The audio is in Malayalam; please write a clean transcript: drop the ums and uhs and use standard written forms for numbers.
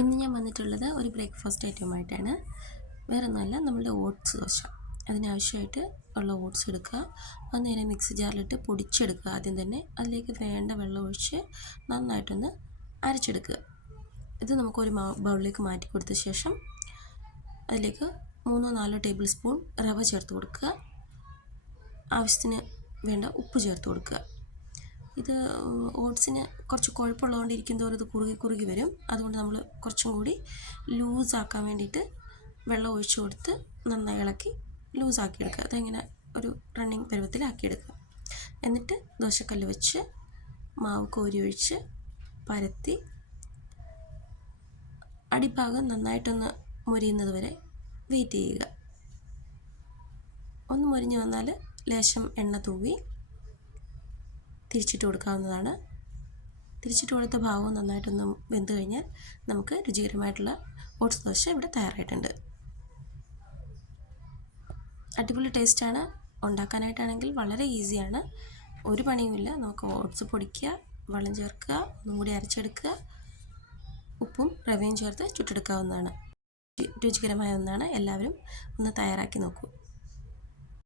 ഇന്ന് ഞാൻ വന്നിട്ടുള്ളത് ഒരു ബ്രേക്ക്ഫാസ്റ്റ് ഐറ്റമായിട്ടാണ്. വേറൊന്നുമല്ല, നമ്മളുടെ ഓട്സ് ദോശ. അതിനാവശ്യമായിട്ട് ഉള്ള ഓട്സ് എടുക്കുക, അത് നേരെ മിക്സി ജാറിലിട്ട് പൊടിച്ചെടുക്കുക. ആദ്യം തന്നെ അതിലേക്ക് വേണ്ട വെള്ളം ഒഴിച്ച് നന്നായിട്ടൊന്ന് അരച്ചെടുക്കുക. ഇത് നമുക്കൊരു ബൗളിലേക്ക് മാറ്റി കൊടുത്ത ശേഷം അതിലേക്ക് 3-4 ടേബിൾ സ്പൂൺ റവ ചേർത്ത് കൊടുക്കുക. ആവശ്യത്തിന് വേണ്ട ഉപ്പ് ചേർത്ത് കൊടുക്കുക. ഇത് ഓട്സിന് കുറച്ച് കുഴപ്പമുള്ളതുകൊണ്ട് ഇരിക്കുന്നതോറും ഇത് കുറുകി വരും. അതുകൊണ്ട് നമ്മൾ കുറച്ചും കൂടി ലൂസാക്കാൻ വേണ്ടിയിട്ട് വെള്ളം ഒഴിച്ച് കൊടുത്ത് നന്നായി ഇളക്കി ലൂസാക്കി എടുക്കുക. അതിങ്ങനെ ഒരു റണ്ണിങ് പരുവത്തിലാക്കിയെടുക്കുക. എന്നിട്ട് ദോശക്കല്ല് വെച്ച് മാവ് കോരി ഒഴിച്ച് പരത്തി അടിഭാഗം നന്നായിട്ടൊന്ന് മൊരിയുന്നത് വരെ വെയിറ്റ് ചെയ്യുക. ഒന്ന് മൊരിഞ്ഞ് വന്നാൽ ലേശം എണ്ണ തൂവി തിരിച്ചിട്ട് കൊടുക്കാവുന്നതാണ്. തിരിച്ചിട്ട് കൊടുത്ത ഭാഗവും നന്നായിട്ടൊന്ന് വെന്ത് കഴിഞ്ഞാൽ നമുക്ക് രുചികരമായിട്ടുള്ള ഓട്സ് ദോശ ഇവിടെ തയ്യാറായിട്ടുണ്ട്. അടിപൊളി ടേസ്റ്റാണ്. ഉണ്ടാക്കാനായിട്ടാണെങ്കിൽ വളരെ ഈസിയാണ്, ഒരു പണിയുമില്ല. നമുക്ക് ഓട്സ് പൊടിക്കുക, വെള്ളം ചേർക്കുക, ഒന്നും കൂടി അരച്ചെടുക്കുക, ഉപ്പും റവയും ചേർത്ത് ചുട്ടെടുക്കാവുന്നതാണ്. രുചികരമായ ഒന്നാണ്. എല്ലാവരും ഒന്ന് തയ്യാറാക്കി നോക്കൂ.